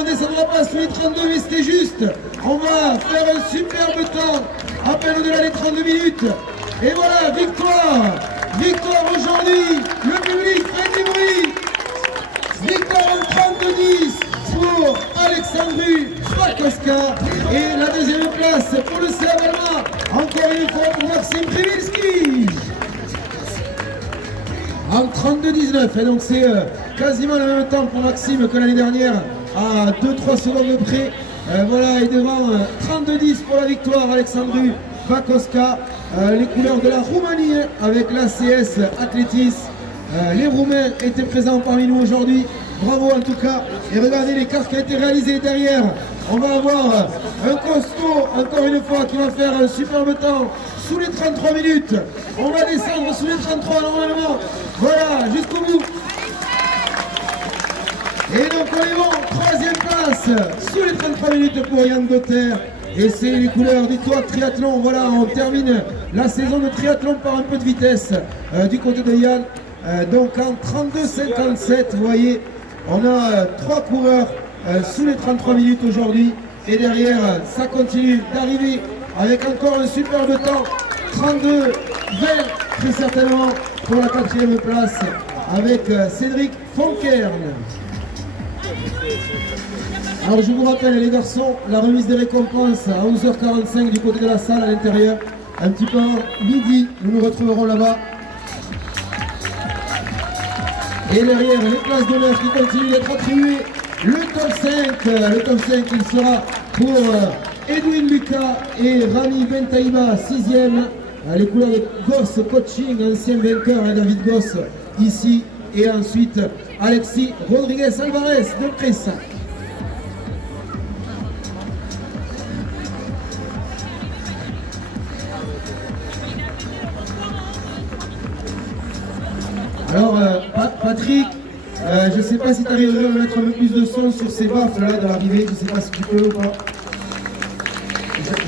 on ne descendra pas sous les 32, mais c'était juste. On va faire un superbe temps, à peine au-delà des 32 minutes. Et voilà, victoire. Victoire aujourd'hui. Le public fait du bruit. Victoire en 32-10 pour Alexandru Bakowska. Et la deuxième place pour le CA Balma. Encore une fois pour Maxime Privilski. En 32-19. Et donc c'est quasiment le même temps pour Maxime que l'année dernière. À 2-3 secondes près. Voilà, et devant 32-10 pour la victoire, Alexandru Bakowska. Les couleurs de la Roumanie avec l'ACS Athlétis. Les Roumains étaient présents parmi nous aujourd'hui. Bravo en tout cas. Et regardez l'écart qui a été réalisé derrière. On va avoir un costaud, encore une fois, qui va faire un superbe temps sous les 33 minutes. On va descendre sous les 33 normalement. Voilà, jusqu'au bout. Et donc on est bon, troisième place, sous les 33 minutes pour Yann Gauthier. Et c'est les couleurs du toit triathlon. Voilà, on termine la saison de triathlon par un peu de vitesse du côté de Yann. Donc en 32-57, vous voyez, on a 3 coureurs sous les 33 minutes aujourd'hui. Et derrière, ça continue d'arriver avec encore un superbe temps. 32-20, très certainement, pour la 4e place avec Cédric Fonkern. Alors je vous rappelle les garçons, la remise des récompenses à 11h45 du côté de la salle à l'intérieur. Un petit peu midi, nous nous retrouverons là-bas. Et derrière, les places d'honneur qui continuent d'être attribuées. Le top 5 il sera pour Edwin Lucas et Rami Bentaïba, 6e. Les couleurs de Goss Coaching, ancien vainqueur, David Goss, ici. Et ensuite, Alexis Rodriguez Alvarez de Pressa. Alors, Patrick, je ne sais pas si tu arriverais à mettre un peu plus de son sur ces baffes là de l'arrivée, je ne sais pas si tu peux ou pas.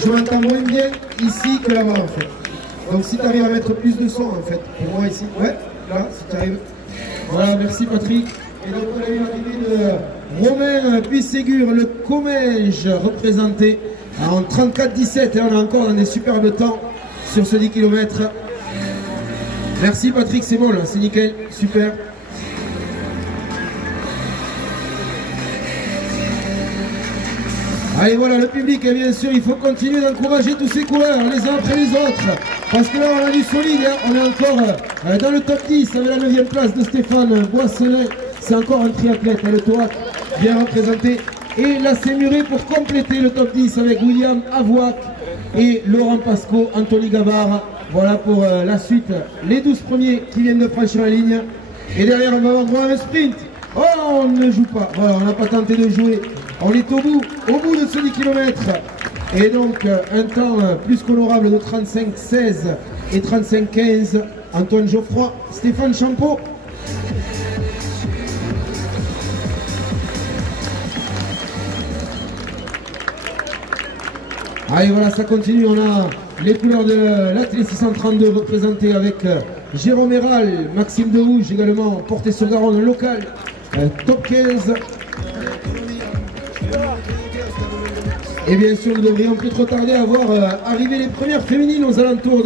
Je m'entends moins bien ici que là-bas en fait. Donc si tu arrives à mettre plus de son en fait, pour moi ici, ouais, là, si tu arrives. Voilà, merci Patrick. Et donc on a eu l'arrivée de Romain Puisségur, le Comminges représenté en 34-17 et on est encore dans des superbes temps sur ce 10 km. Merci Patrick, c'est bon là, c'est nickel, super. Allez voilà le public et bien sûr il faut continuer d'encourager tous ces coureurs les uns après les autres. Parce que là on a du solide, hein. On est encore dans le top 10 avec la 9e place de Stéphane Boisselet. C'est encore un triathlète, hein, le Toac bien représenté. Et la Sémuré pour compléter le top 10 avec William Avouac et Laurent Pasco, Anthony Gavard. Voilà pour la suite, les 12 premiers qui viennent de franchir la ligne. Et derrière on va avoir un sprint. Oh on ne joue pas, voilà, on n'a pas tenté de jouer. On est au bout de ce 10 km. Et donc un temps plus qu'honorable de 35-16 et 35-15. Antoine Geoffroy, Stéphane Champeau. Allez voilà, ça continue, on a les couleurs de l'Athlé 632 représentées avec Jérôme Héral, Maxime Derouge également, porté sur Garonne local, top 15. Et bien sûr, nous devrions plus trop tarder à voir arriver les premières féminines aux alentours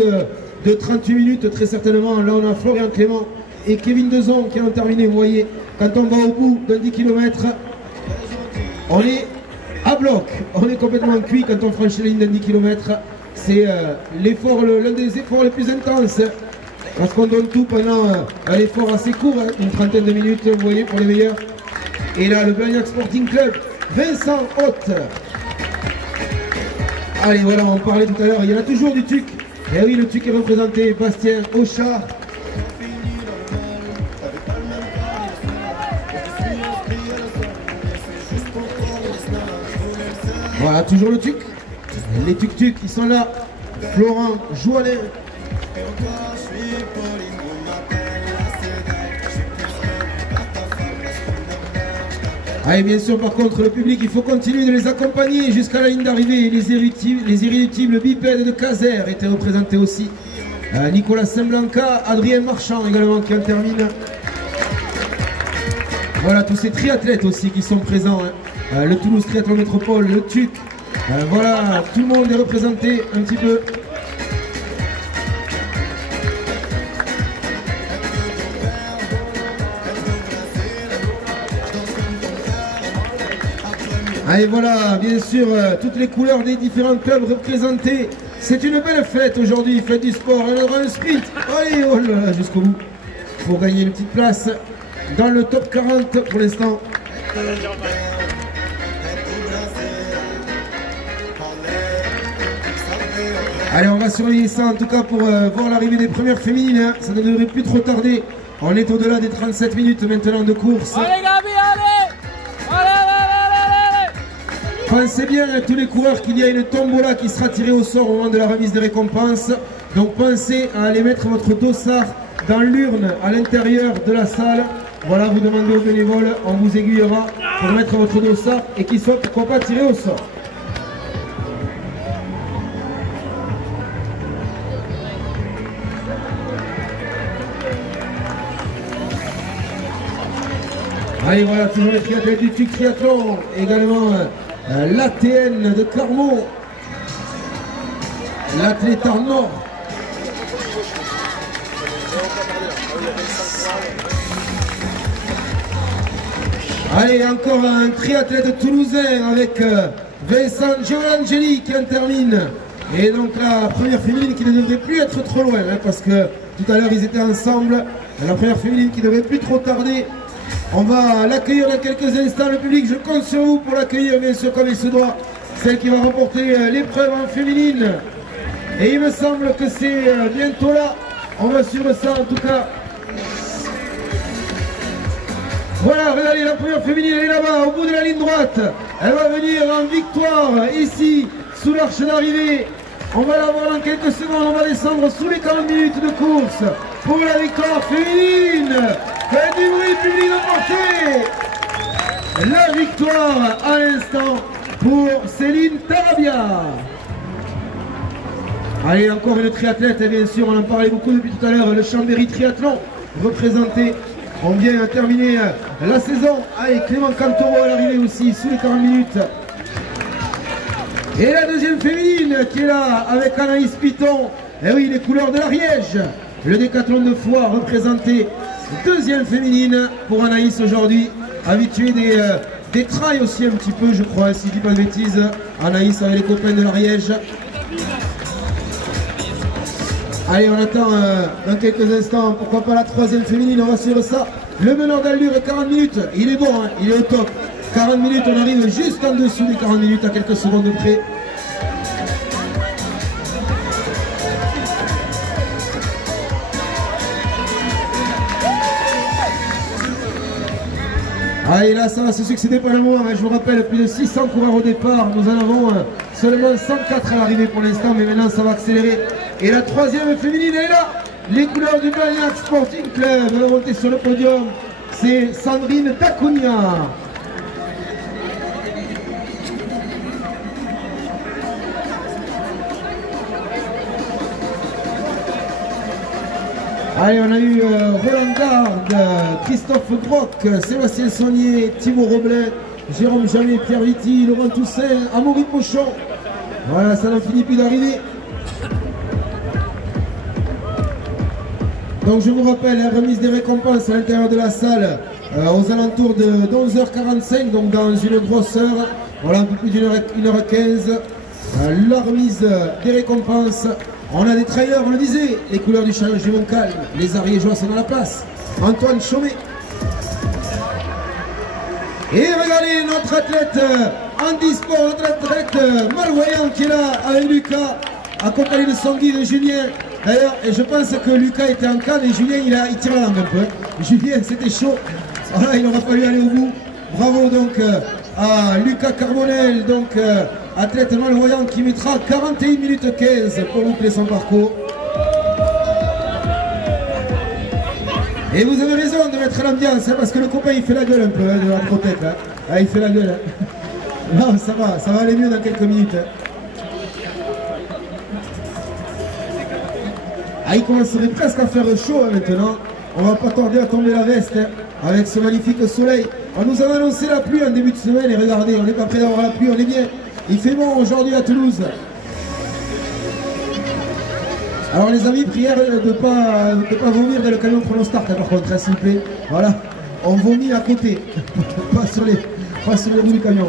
de 38 minutes, très certainement. Là, on a Florian Clément et Kevin Dezon qui ont terminé. Vous voyez, quand on va au bout d'un 10 km, on est à bloc. On est complètement cuit quand on franchit la ligne d'un 10 km. C'est l'un des efforts les plus intenses. Parce qu'on donne tout pendant un effort assez court, hein, une trentaine de minutes, vous voyez, pour les meilleurs. Et là, le Blagnac Sporting Club, Vincent Haute. Allez, voilà, on parlait tout à l'heure, il y en a toujours du TUC. Et oui, le TUC est représenté, Bastien Auchard. Voilà, toujours le TUC. Les TUC qui sont là. Florent Joualet. Allez, bien sûr, par contre, le public, il faut continuer de les accompagner jusqu'à la ligne d'arrivée. Les irréductibles bipèdes de Caser étaient représentés aussi. Nicolas Saint-Blanca, Adrien Marchand également qui en termine. Voilà, tous ces triathlètes aussi qui sont présents. Hein. Le Toulouse Triathlon Métropole, le TUC. Voilà, tout le monde est représenté un petit peu. Allez, voilà, bien sûr, toutes les couleurs des différents clubs représentés. C'est une belle fête aujourd'hui, fête du sport. Il y aura un sprint. Allez, oh là là, jusqu'au bout. Pour gagner une petite place dans le top 40 pour l'instant. Allez, on va surveiller ça en tout cas pour voir l'arrivée des premières féminines. Hein. Ça ne devrait plus trop tarder. On est au-delà des 37 minutes maintenant de course. Allez Gabi, allez! Pensez bien à tous les coureurs qu'il y a une tombola qui sera tirée au sort au moment de la remise des récompenses. Donc pensez à aller mettre votre dossard dans l'urne à l'intérieur de la salle. Voilà, vous demandez aux bénévoles, on vous aiguillera pour mettre votre dossard et qu'il soit pourquoi pas tiré au sort. Allez, voilà, toujours les triathlètes du TUC Triathlon, également l'ATN de Carmont, l'athlète Arnaud. Allez, encore un triathlète toulousain avec Vincent Giovanangeli qui en termine. Et donc la première féminine qui ne devrait plus être trop loin, hein, parce que tout à l'heure ils étaient ensemble. La première féminine qui ne devrait plus trop tarder. On va l'accueillir dans quelques instants, le public. Je compte sur vous pour l'accueillir, bien sûr, comme il se doit. Celle qui va remporter l'épreuve en féminine. Et il me semble que c'est bientôt là. On va suivre ça en tout cas. Voilà, regardez, la première féminine, elle est là-bas, au bout de la ligne droite. Elle va venir en victoire, ici, sous l'arche d'arrivée. On va la voir dans quelques secondes, on va descendre sous les 40 minutes de course pour la victoire féminine. Faites du bruit, public de portée. La victoire à l'instant pour Céline Tarabia. Allez, encore une triathlète, et bien sûr, on en parlait beaucoup depuis tout à l'heure, le Chambéry Triathlon représenté. On vient à terminer la saison. Allez, Clément Cantoro à l'arrivée aussi, sous les 40 minutes. Et la deuxième féminine qui est là avec Anaïs Piton. Et oui, les couleurs de l'Ariège. Le décathlon de Foix représenté. Deuxième féminine pour Anaïs aujourd'hui. Habituée des trails aussi un petit peu, je crois, si je dis pas de bêtises. Anaïs avec les copains de l'Ariège. Allez, on attend dans quelques instants, pourquoi pas la troisième féminine, on va suivre ça. Le meneur d'allure, 40 minutes, il est bon, hein, il est au top. 40 minutes, on arrive juste en dessous des 40 minutes, à quelques secondes de près. Allez, là, ça va se succéder pendant un moment, hein. Je vous rappelle, plus de 600 coureurs au départ. Nous en avons seulement 104 à l'arrivée pour l'instant, mais maintenant, ça va accélérer. Et la troisième féminine est là. Les couleurs du Blagnac Sporting Club. Elle va monter sur le podium. C'est Sandrine Tacounia. Allez, on a eu Roland Garde, Christophe Groc, Sébastien Saunier, Thibaut Roblin, Jérôme Jamet, Pierre Viti, Laurent Toussaint, Amaury Pochon. Voilà, ça n'en finit plus d'arriver. Donc je vous rappelle, la remise des récompenses à l'intérieur de la salle aux alentours de 11h45, donc dans une grosse heure, voilà, un peu plus d'1h15, la remise des récompenses. On a des trailers, on le disait, les couleurs du challenge du Montcalm, les Ariégeois sont dans la place. Antoine Chaumet. Et regardez notre athlète handisport, notre athlète malvoyant qui est là avec Lucas, accompagné de son guide Julien. D'ailleurs, je pense que Lucas était en canne et Julien il tire la langue un peu. Julien, c'était chaud. Voilà, il aura fallu aller au bout. Bravo donc à Lucas Carbonel, donc athlète malvoyant qui mettra 41 minutes 15 pour boucler son parcours. Et vous avez raison de mettre l'ambiance, hein, parce que le copain il fait la gueule un peu hein, de la protèque. Hein. Ah, il fait la gueule. Hein. Non, ça va aller mieux dans quelques minutes. Hein. Ah, il commencerait presque à faire chaud hein, maintenant. On va pas tarder à tomber la veste hein, avec ce magnifique soleil. On nous avait annoncé la pluie en début de semaine et regardez, on n'est pas prêt d'avoir la pluie, on est bien. Il fait bon aujourd'hui à Toulouse. Alors les amis, prière de pas vomir dans le camion Chrono-Start par contre, hein, s'il vous plaît. Voilà, on vomit à côté, pas sur les roues du camion.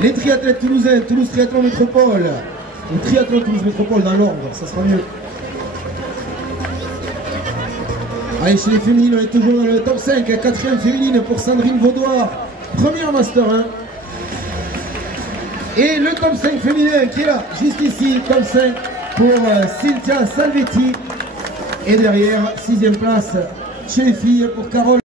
Les triathlètes toulousains, Toulouse Triathlon Métropole. Le triathlon Toulouse Métropole dans l'ordre, ça sera mieux. Allez, chez les féminines, on est toujours dans le top 5, 4e féminine pour Sandrine Vaudoir, première Master 1. Et le top 5 féminin qui est là, juste ici, top 5 pour Cynthia Salvetti. Et derrière, 6e place chez les filles pour Carole.